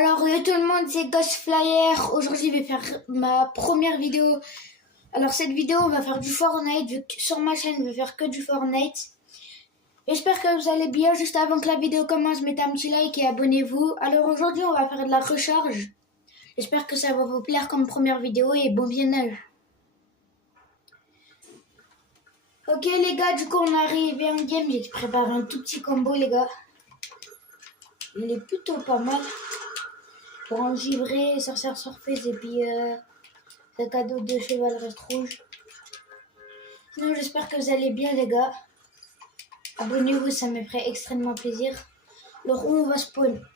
Alors, tout le monde, c'est Ghostflyer. Aujourd'hui, je vais faire ma première vidéo. Alors, cette vidéo, on va faire du Fortnite. Vu que sur ma chaîne, je vais faire que du Fortnite. J'espère que vous allez bien. Juste avant que la vidéo commence, mettez un petit like et abonnez-vous. Alors, aujourd'hui, on va faire de la recharge. J'espère que ça va vous plaire comme première vidéo et bon visionnage. Ok, les gars, du coup, on est arrivé en game. J'ai préparé un tout petit combo, les gars. Il est plutôt pas mal. Pour engivrer, sorcière surface et puis le cadeau de cheval reste rouge. Sinon, j'espère que vous allez bien, les gars. Abonnez-vous, ça me ferait extrêmement plaisir. Alors, où on va spawn?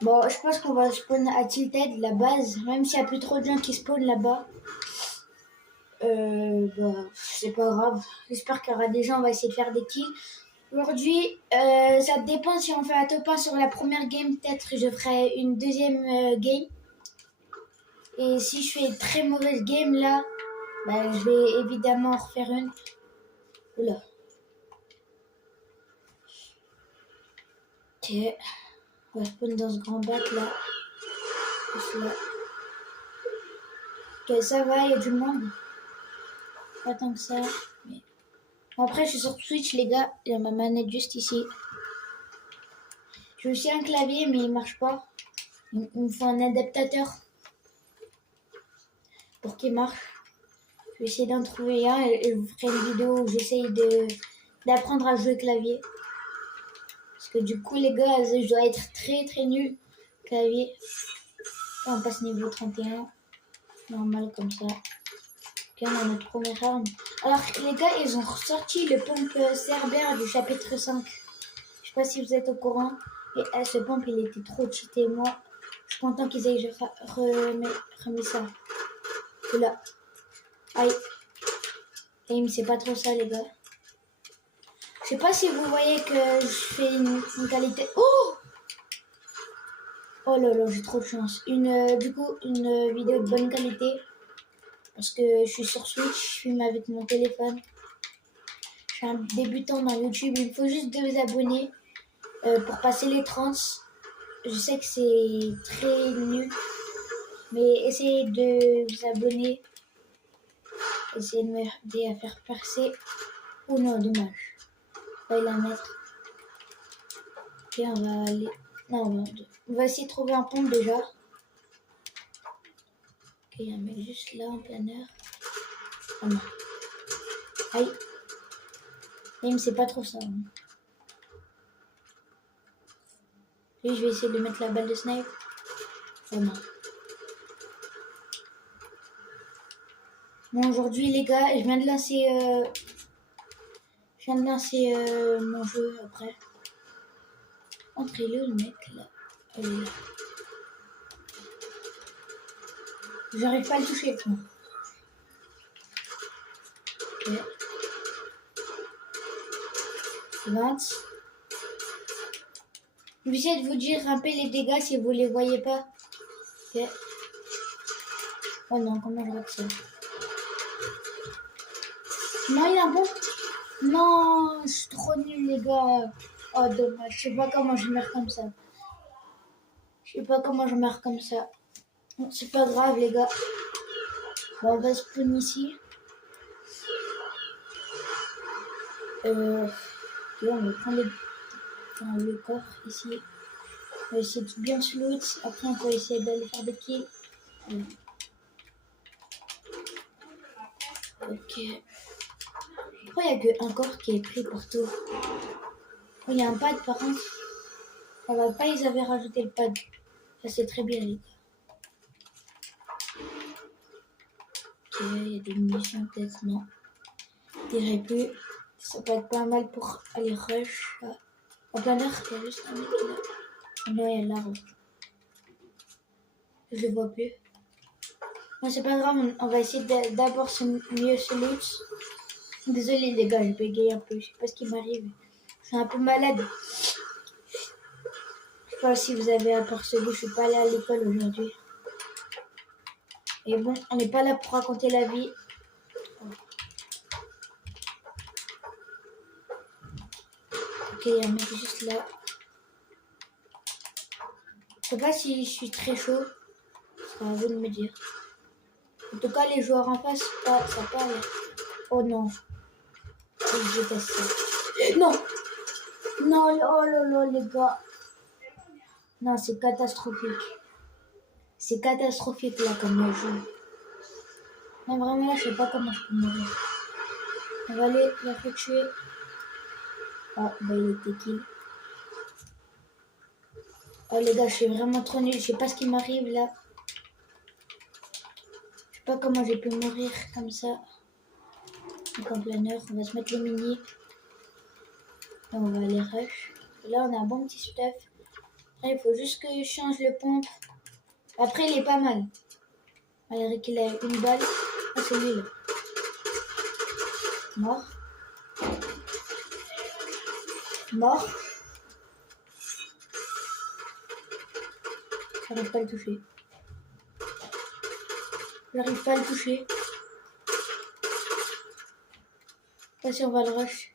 Bon, je pense qu'on va spawn à Tilted, la base. Même s'il n'y a plus trop de gens qui spawnent là-bas. C'est pas grave. J'espère qu'il y aura des gens, on va essayer de faire des kills. Aujourd'hui, ça dépend si on fait un top 1 sur la première game. Peut-être je ferai une deuxième game. Et si je fais une très mauvaise game là, je vais évidemment en refaire une. Oula. Ok. On va spawn dans ce grand bac là. Juste là. Ok, ça va, il y a du monde. Pas tant que ça. Mais... Après, je suis sur Twitch, les gars. Il y a ma manette juste ici. J'ai aussi un clavier, mais il marche pas. Il me faut un adaptateur pour qu'il marche. Je vais essayer d'en trouver un et je vous ferai une vidéo où j'essaye d'apprendre à jouer clavier. Parce que du coup, les gars, je dois être très très nul clavier. Là, on passe niveau 31. Normal comme ça. Ok, on a notre première arme. Alors, les gars, ils ont ressorti le pompe Cerbère du chapitre 5. Je sais pas si vous êtes au courant. Et ce pompe, il était trop cheaté. Moi, je suis content qu'ils aient remis ça. Là. Aïe. Aim, c'est pas trop ça, les gars. Je sais pas si vous voyez que je fais une qualité... Oh! Oh là là, j'ai trop de chance. Du coup, une vidéo de bonne qualité. Parce que je suis sur Switch, je filme avec mon téléphone. Je suis un débutant dans YouTube. Il me faut juste 2 abonnés pour passer les 30. Je sais que c'est très nul. Mais essayez de vous abonner. Essayez de m'aider à faire percer. Oh non, dommage. Pas la mettre. Ok, on va aller... Non, on va essayer de trouver un pont déjà. Ok, il y a un mec juste là en plein air. Oh non. Aïe. Aïe, c'est pas trop ça. Lui, je vais essayer de mettre la balle de snipe. Oh non. Bon, aujourd'hui, les gars, je viens de lancer... mon jeu après. Entrez-le, le mec, là. Allez, là. J'arrive pas à le toucher avec moi. Ok. 20. J'essaie de vous dire un peu les dégâts si vous les voyez pas. Ok. Oh non, comment je rate ça? Non, il y a un bon. Non, je suis trop nul, les gars. Oh, dommage. Je sais pas comment je meurs comme ça. Je sais pas comment je meurs comme ça. Bon, c'est pas grave, les gars. Bon, on va spawn ici. Ok, on va prendre le coffre ici. On va essayer de bien se loot. Après, on peut essayer d'aller faire des kills. Ok. Pourquoi il n'y a qu'un coffre qui est pris partout? Oh, il y a un pad par contre. Ça va pas, ils avaient rajouté le pad. Ça c'est très bien, les gars. Ok, il y a des munitions peut-être, non. Je dirais plus. Ça peut être pas mal pour aller rush. En plein air, il y a juste un mec là. Non, il y a l'arbre. Je le vois plus. Bon, c'est pas grave, on va essayer d'abord mieux se loot. Désolé les gars, je bégaye un peu. Je sais pas ce qui m'arrive. Je suis un peu malade. Je sais pas si vous avez apercevu, je suis pas allée à l'école aujourd'hui. Et bon, on n'est pas là pour raconter la vie. Ok, il y a un mec juste là. Ok, sais pas si je suis très chaud. C'est à vous de me dire. En tout cas, les joueurs en face, ça parle. Oh non. Je déteste ça. Non. Non, oh là là, les gars. Non, c'est catastrophique. C'est catastrophique là comme jeu. Non, vraiment là, je sais pas comment je peux mourir. On va aller la faire tuer. Ah, bah il était kill. Oh les gars, je suis vraiment trop nul. Je sais pas ce qui m'arrive là. Je sais pas comment j'ai pu mourir comme ça. Donc en planeur, on va se mettre le mini. Et on va aller rush. Et là, on a un bon petit stuff. Là, il faut juste que je change le pompe. Après, il est pas mal. Malgré qu'il a une balle. Ah, c'est lui là. Mort. Mort. J'arrive pas à le toucher. J'arrive pas à le toucher. Vas-y, on va le rush.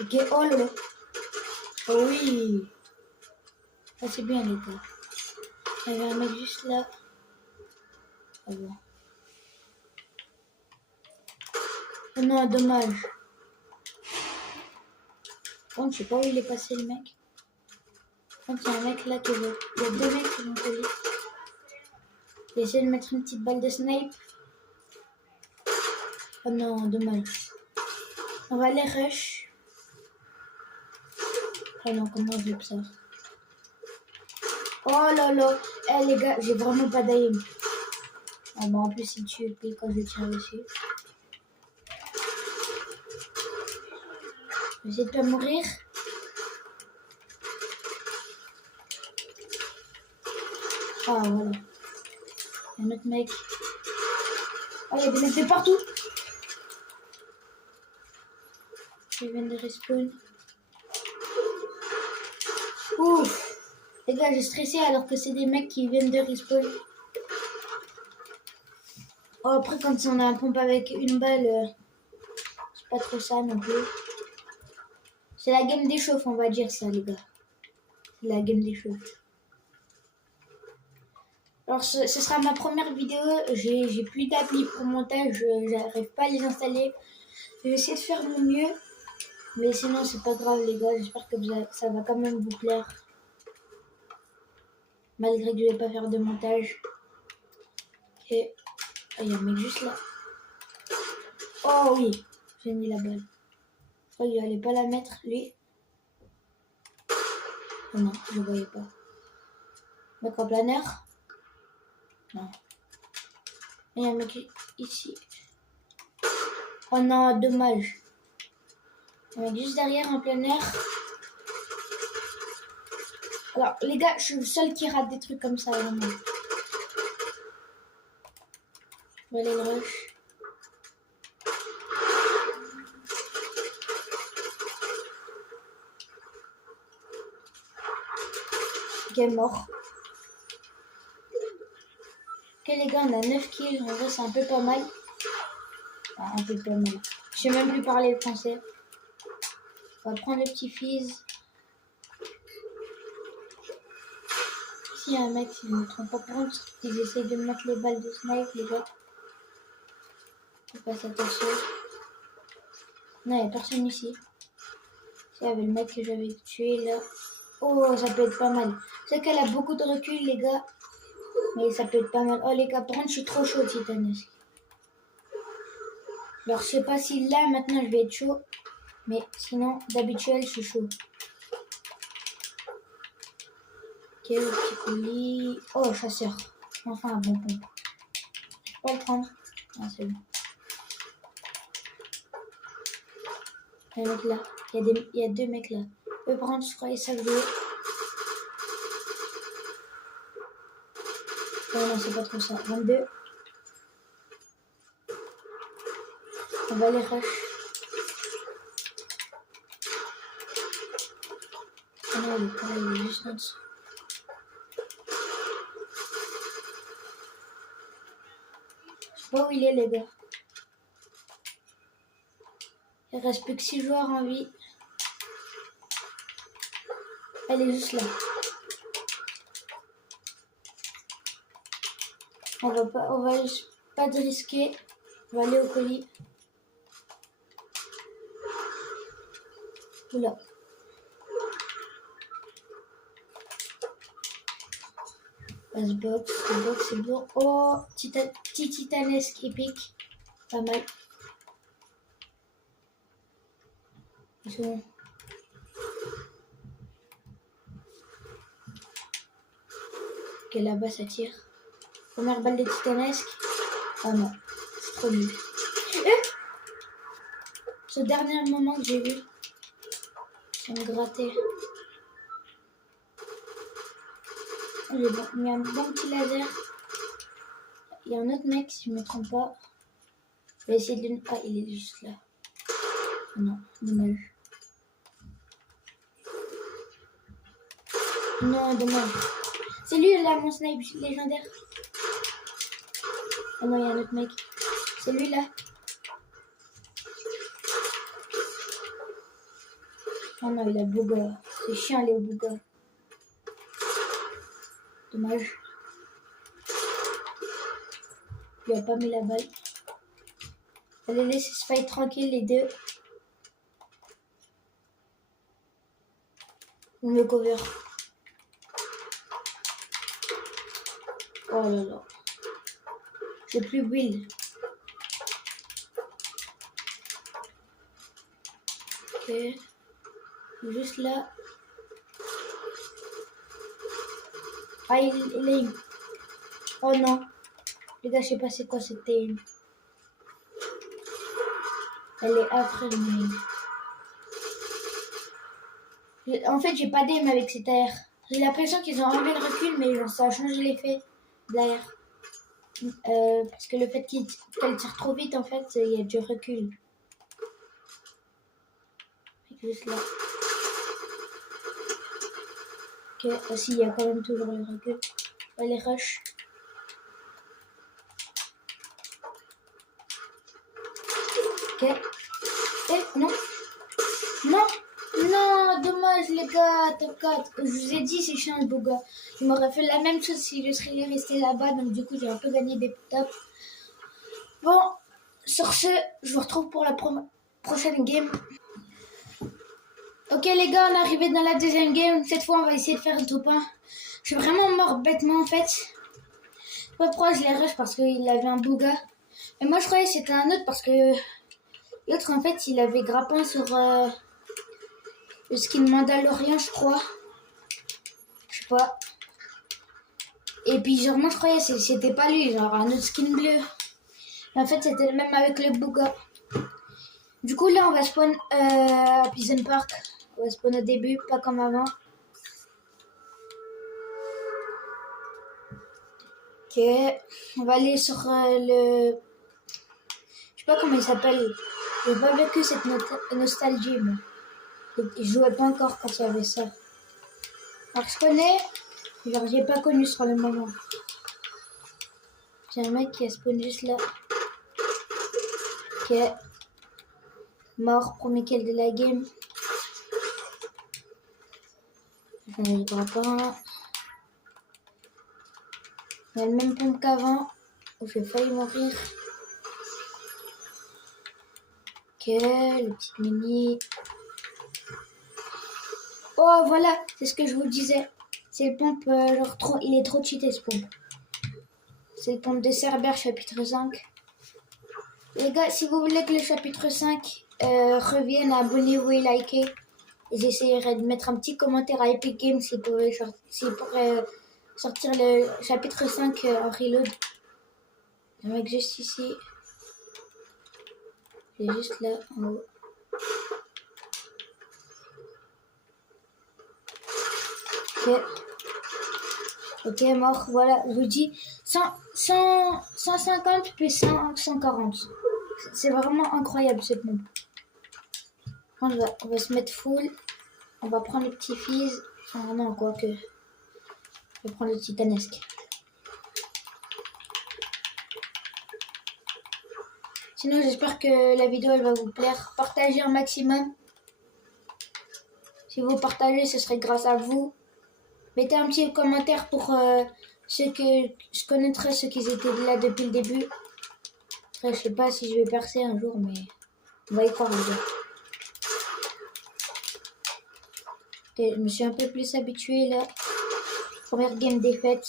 Ok, oh là là. Oh oui. Ah, c'est bien les gars. Il y avait un mec juste là. Ah bon. Oh non, dommage. Bon, je sais pas où il est passé le mec. Quand il y a un mec là qui veut. Il y a deux mecs qui vont coller. Il essaie de mettre une petite balle de snipe. Oh non, dommage. On va aller rush. Oh non, comment je loupe ça? Oh là là. Eh les gars, j'ai vraiment pas d'aim. Ah bon, en plus il tue quand je tire dessus. Je vais essayer de pas mourir. Ah voilà. Il y a un autre mec. Oh, il y a des mecs de partout. Ils viennent de respawn. Ouf. Les gars, j'ai stressé alors que c'est des mecs qui viennent de respawn. Oh, après, quand on a un pompe avec une balle, c'est pas trop ça non plus. C'est la game des chauffes, on va dire ça, les gars. C'est la game des chauffes. Alors, ce sera ma première vidéo. J'ai plus d'appli pour montage. J'arrive pas à les installer. Je vais essayer de faire mon mieux. Mais sinon, c'est pas grave, les gars. J'espère que ça va quand même vous plaire. Malgré que je vais pas faire de montage. Et il y a un mec juste là. Oh oui, j'ai mis la balle. Je crois qu'il allait pas la mettre, lui. Oh non, je le voyais pas. Mec en planeur. Non. Il y a un mec ici. Oh non, dommage. Il y a un mec juste derrière en planeur. Alors, les gars, je suis le seul qui rate des trucs comme ça, vraiment. On va aller le rush. Ok, mort. Ok, les gars, on a 9 kills. En vrai, c'est un peu pas mal. Enfin, un peu pas mal. Je sais même plus parler le français. On va prendre le petit fizz. Ici, il y a un mec, si je ne me trompe pas, par contre, ils essayent de mettre les balles de snipe, les gars. Faut pas s'attacher. Non, il n'y a personne ici. Il y avait le mec que j'avais tué là. Oh, ça peut être pas mal. C'est qu'elle a beaucoup de recul, les gars. Mais ça peut être pas mal. Oh, les gars, par contre, je suis trop chaud, titanesque. Alors, je sais pas si là, maintenant, je vais être chaud. Mais sinon, d'habituel, je suis chaud. Ok, le petit colis. Oh, chasseur. Enfin, un bon pompe. Je peux pas le prendre. Ah, c'est bon. Il y a un mec là. Il y a deux mecs là. Eux, par contre, je crois qu'ils savent jouer. Oh non, c'est pas trop ça. 22. On va les rush. Ah non, il est pas là, il est juste en dessous. Je sais pas où il est, les gars. Il reste plus que 6 joueurs en vie. Elle est juste là. On va pas de risquer. On va aller au colis. Oula. Box, c'est bon. Oh, petit titanesque épique. Pas mal. C'est bon. Ok, là-bas ça tire. Première balle de titanesque. Ah non, c'est trop nul. Ce dernier moment que j'ai vu, ça me grattait. J'ai mis un bon petit laser. Il y a un autre mec, si je ne me trompe pas. Je vais essayer de le... Ah, il est juste là. Oh non, dommage. Non, dommage. C'est lui là, mon snipe légendaire. Oh non, il y a un autre mec. C'est lui là. Oh non, il a bouga. C'est chiant, aller au bouga. Dommage. Il a pas mis la balle. Allez, laissez se fight tranquille les deux. On me cover. Oh là là. J'ai plus build. Ok. Juste là. Ah, il est... Oh non. Les gars, je sais pas c'est quoi cette aim. Elle est affreuse, mais... En fait, j'ai pas d'aim avec cette AR. J'ai l'impression qu'ils ont enlevé le recul, mais genre, ça a changé l'effet de l'AR. Parce que le fait qu'elle tire trop vite, en fait, il y a du recul. Juste là. Ok, ah si, il y a quand même toujours le recul. Les rush. Ok. Eh, non. Non. Non, dommage les gars, top 4. Je vous ai dit, c'est chiant le Bouga. Il m'aurait fait la même chose si je serais resté là-bas. Donc du coup, j'ai un peu gagné des tops. Bon, sur ce, je vous retrouve pour la prochaine game. Ok les gars, on est arrivé dans la deuxième game. Cette fois, on va essayer de faire un top 1. Je suis vraiment mort bêtement en fait. Je sais pas pourquoi je l'ai rush parce qu'il avait un Bouga. Mais moi, je croyais que c'était un autre parce que l'autre, en fait, il avait grappin sur... le skin Mandalorian, je crois. Je sais pas. Et puis, genre, moi, je croyais que c'était pas lui, genre, un autre skin bleu. Mais en fait, c'était le même avec le Bouga. Du coup, là, on va spawn à Pleasant Park. On va spawn au début, pas comme avant. Ok. On va aller sur le... Je sais pas comment il s'appelle. J'ai pas vécu cette nostalgie, moi. Je jouais pas encore quand il y avait ça. Alors je connais, genre j'ai pas connu sur le moment. J'ai un mec qui a spawn juste là. Ok. Mort, premier kill de la game. J'en ai pas. On a le même pompe qu'avant. Où j'ai failli mourir. Ok, le petit mini. Oh voilà, c'est ce que je vous disais. C'est le pompe, genre trop, il est trop cheaté ce pompe. C'est le pompe de Cerber chapitre 5. Les gars, si vous voulez que le chapitre 5 revienne, abonnez-vous et likez. Et j'essaierai de mettre un petit commentaire à Epic Games s'il pourrait sortir le chapitre 5 en reload. Un mec juste ici. Il est juste là en haut. Ok. Ok, mort. Voilà, je vous dis 150 plus 140. C'est vraiment incroyable cette pompe. On va se mettre full. On va prendre le petit fizz. Enfin, non, quoi que. Je vais prendre le titanesque. Sinon, j'espère que la vidéo elle va vous plaire. Partagez un maximum. Si vous partagez, ce serait grâce à vous. Mettez un petit commentaire pour je connaîtrais ceux qui étaient là depuis le début. Après, je sais pas si je vais percer un jour, mais on va y croire, les gars. Ok, je me suis un peu plus habituée là. Première game défaite.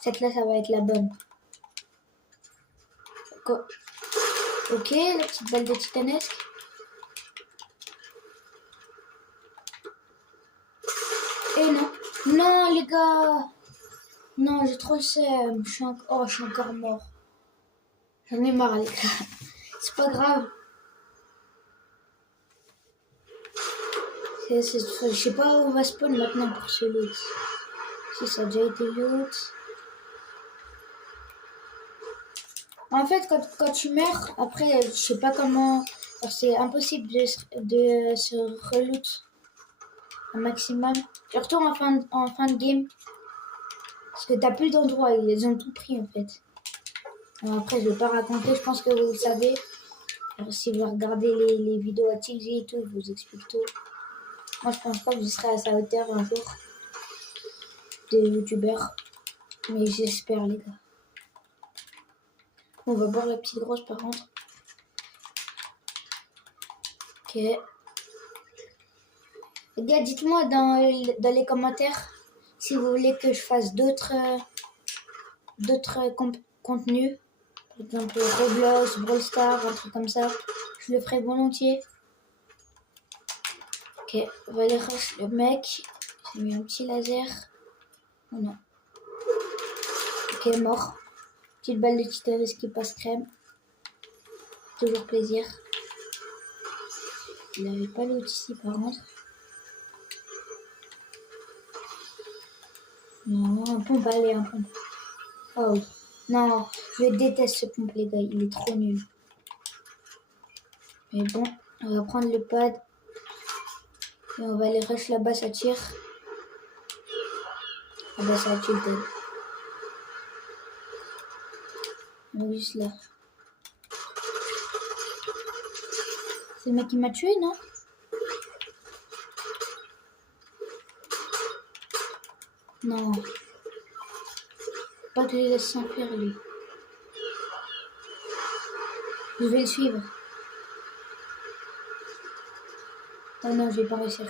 Cette là, ça va être la bonne. Ok, la petite balle de titanesque. Et non. Non, les gars. Non, j'ai trop le seum. Je suis encore mort. J'en ai marre, les gars. C'est pas grave. Je sais pas où on va spawn maintenant pour ce loot. Si ça a déjà été loot. En fait, quand tu meurs, après, je sais pas comment. C'est impossible de se reloot un maximum. Surtout en fin de game. Parce que t'as plus d'endroits, ils ont tout pris en fait. Alors après, je vais pas raconter, je pense que vous le savez. Alors, si vous regardez les vidéos à TG et tout, je vous explique tout. Moi, je pense pas que je serai à sa hauteur un jour de youtubeur. Mais j'espère, les gars. On va voir la petite grosse par contre. Ok. Les gars, dites-moi dans les commentaires si vous voulez que je fasse d'autres contenus. Par exemple, Roblox, Brawl Stars, un truc comme ça. Je le ferai volontiers. Ok, on va aller rush le mec. J'ai mis un petit laser. Oh non. Ok, mort. Petite balle de titanesque qui passe crème. Toujours plaisir. Il n'avait pas l'autre ici par contre. Non, un pompe, allez, un pompe. Oh oui. Non, je déteste ce pompe, les gars. Il est trop nul. Mais bon, on va prendre le pad. Et on va aller rush là-bas, ça tire. Ah bah ça a tué le dead. Donc juste là. C'est le mec qui m'a tué, non? Non. Pas que je laisse s'enfuir, lui. Je vais le suivre. Oh non, je vais pas réussir.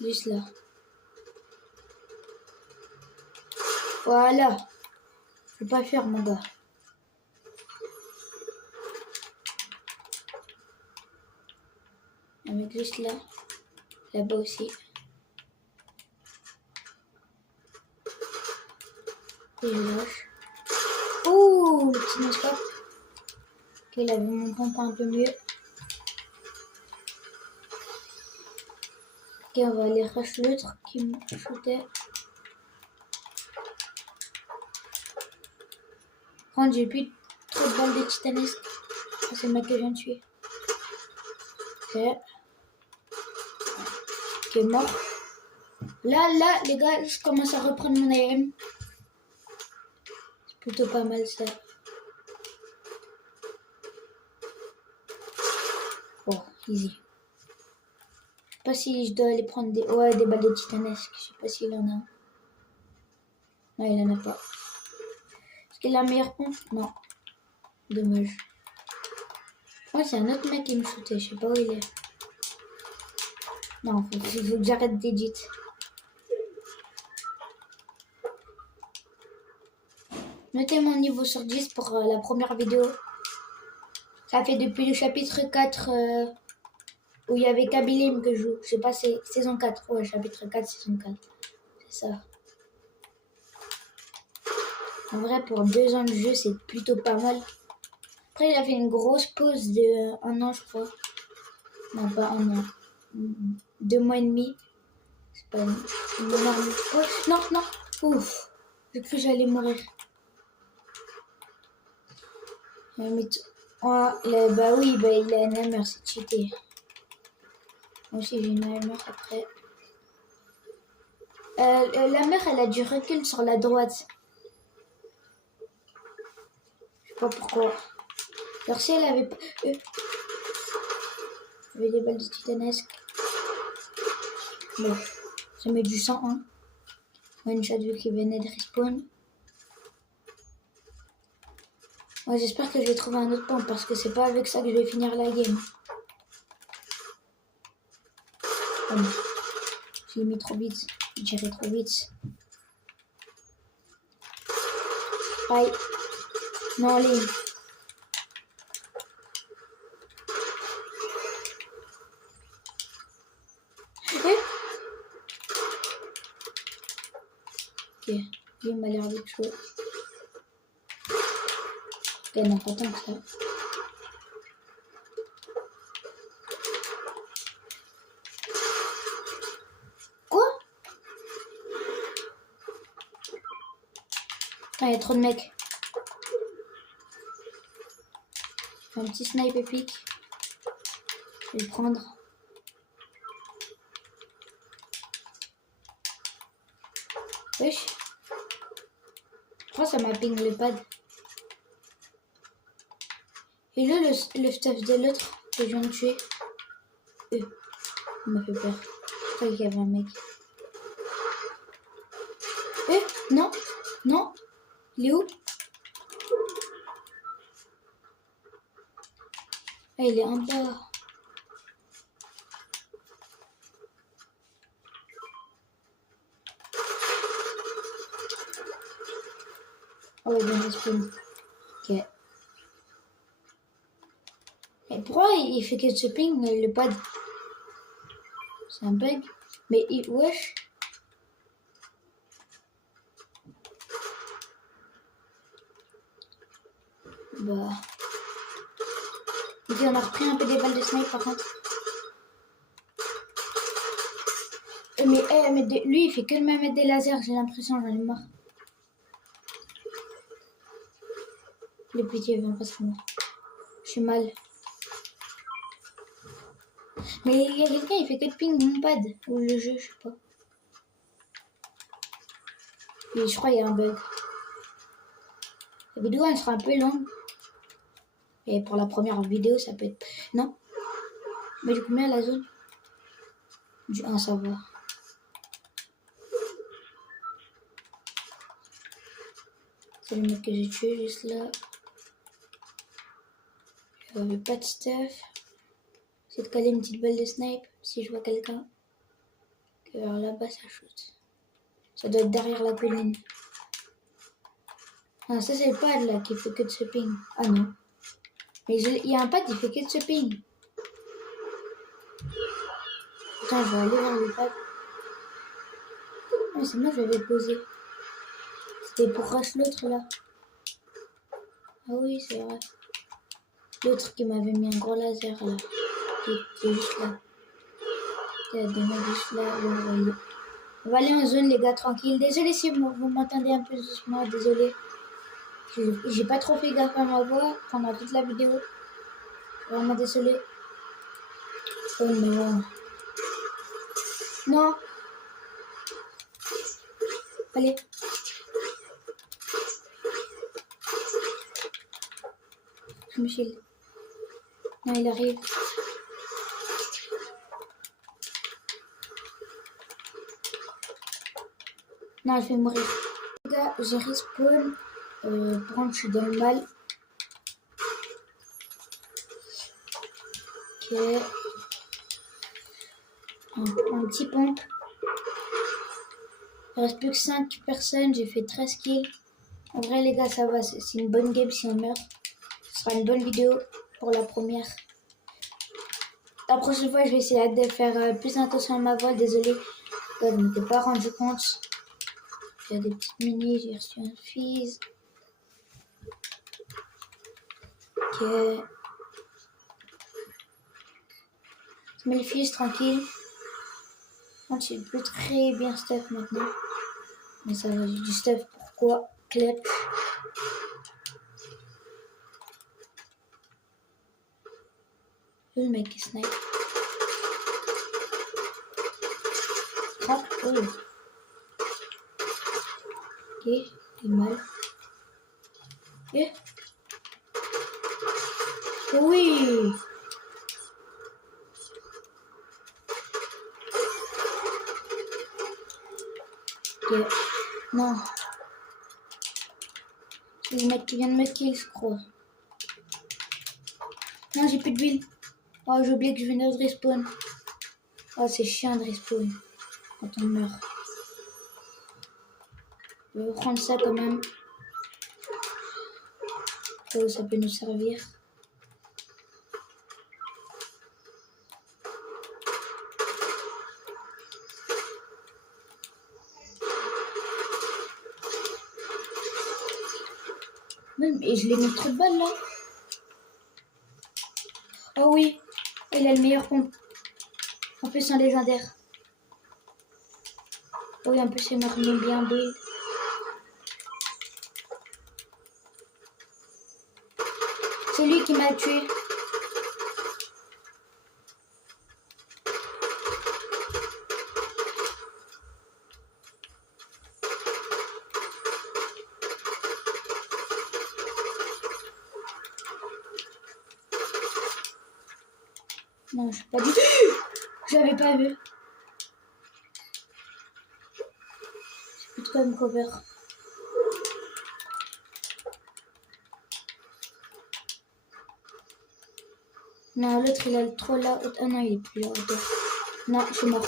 Juste là. Voilà. Faut pas faire, mon gars. Un mec juste là. Là-bas aussi. Et je lâche. Ouh, le petit noscope. Ok, il avait mon pompe un peu mieux. Ok, on va aller rush l'autre qui me shootait. Quand j'ai plus trop de balles de titanesque. C'est le mec que je viens de tuer. Ok. Ok, mort. Là, les gars, je commence à reprendre mon AM. C'est plutôt pas mal ça. Oh, easy. Je sais pas si je dois aller prendre des balles de titanesque. Je sais pas s'il en a. Non, il en a pas. Est-ce qu'il a la meilleure pompe? Non. Dommage. Ouais, c'est un autre mec qui me shootait. Je sais pas où il est. Non, il faut que j'arrête d'edit. Notez mon niveau sur 10 pour la première vidéo. Ça fait depuis le chapitre 4 où il y avait Kabilim que je joue. Je sais pas, c'est saison 4. Ouais, chapitre 4, saison 4. C'est ça. En vrai, pour 2 ans de jeu, c'est plutôt pas mal. Après, il a fait une grosse pause de 1 an, je crois. Non, pas 1 an. 2 mois et demi. C'est pas une énorme pause. Non, non. Ouf. J'ai cru que j'allais mourir. Mais bah oui, bah il a une hammer, c'est cheaté. Moi aussi j'ai une hammer après. La mère, elle a du recul sur la droite. Je sais pas pourquoi. Alors si elle avait pas... elle avait des balles de titanesque. Bon, ça met du sang, hein. One shot vu qu'il venait de respawn. Ouais, j'espère que je vais trouver un autre pont parce que c'est pas avec ça que je vais finir la game. Oh non. J'ai mis trop vite. J'irai trop vite. Aïe. Non, allez. Ok, lui m'a l'air d'être chaud. Ok, non, pas tant que ça. Quoi? Ah, il y a trop de mecs. Un petit snipe épique. Je vais le prendre. Wesh. Je crois que ça m'a ping le pad. Et là, le stuff de l'autre que je viens de tuer. Il m'a fait peur. Je croyais qu'il y avait un mec. Non. Non. Il est où? Ah, il est en bas. Oh, il vient de respawn. Ok. Et pourquoi il fait que ce ping le pad? C'est un bug. Mais wesh. Bah. Ok, on a repris un peu des balles de snipe par contre. Mais lui il fait que de me mettre des lasers, j'ai l'impression, j'en ai marre. Le pitié, viens pas sur moi. Je suis mal. Mais il y a quelqu'un, il fait que de ping mon pad. Ou le jeu, je sais pas. Et je crois qu'il y a un bug. La vidéo, elle sera un peu longue. Et pour la première vidéo, ça peut être... Non. Mais du combien la zone? Du 1, ça va. C'est le mec que j'ai tué juste là. J'avais pas de stuff. C'est de caler une petite balle de snipe si je vois quelqu'un. Que vers là-bas ça shoot. Ça doit être derrière la colline. Ah, ça c'est le pad là qui fait que de ce ping. Ah non. Mais il y a un pad qui fait que de ce ping. Attends, je vais aller vers le pad. Ah, c'est moi je l'avais posé. C'était pour rush l'autre là. Ah oui, c'est vrai. L'autre qui m'avait mis un gros laser là. Qui est juste là. Il y a des mecs juste là. On va aller en zone les gars, tranquille. Désolé si vous m'entendez un peu doucement, désolé. J'ai pas trop fait gaffe à ma voix pendant toute la vidéo. Vraiment désolé. Oh non. Non. Allez. Je me shield. Non, il arrive. Non, je vais mourir. Les gars, j'ai respawn. Par contre, je suis dans le mal. Ok. Un petit pompe. Il reste plus que 5 personnes. J'ai fait 13 kills. En vrai, les gars, ça va. C'est une bonne game si on meurt. Ce sera une bonne vidéo pour la première. La prochaine fois, je vais essayer de faire plus attention à ma voix. Désolé, je ne m'étais pas rendu compte. J'ai des petites minis, j'ai reçu un fizz. Ok. Je mets le fizz tranquille. Je suis plus très bien stuff maintenant. Mais ça va, j'ai du stuff. Pourquoi? Clutch. Le mec qui snipe. Hop, oh. Ok, il est mal. Et oui. Ok. Non. C'est le mec qui vient de me kill, je crois. Non, j'ai plus d'huile. Oh, j'ai oublié que je venais de respawn. Oh, c'est chiant de respawn quand on meurt. Je vais prendre ça quand même. Oh, ça peut nous servir. Mais je l'ai mis trop de balles là. Oh oui, il a le meilleur pompe. En plus, un légendaire. Oh oui, en plus, il m'a remis bien build. C'est lui qui m'a tué. Non, je sais pas du tout. J'avais pas vu. J'ai plus de quoi me cover. Non, l'autre il a le trop là. Ah non, il est plus là. Non, je suis mort.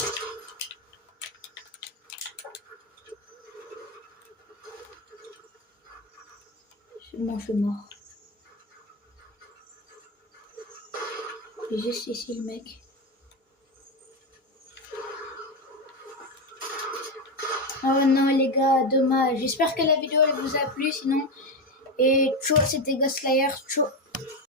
Je suis mort. Il est juste ici le mec. Oh non les gars, dommage. J'espère que la vidéo elle vous a plu sinon. Et ciao, c'était Ghostslayer. Ciao.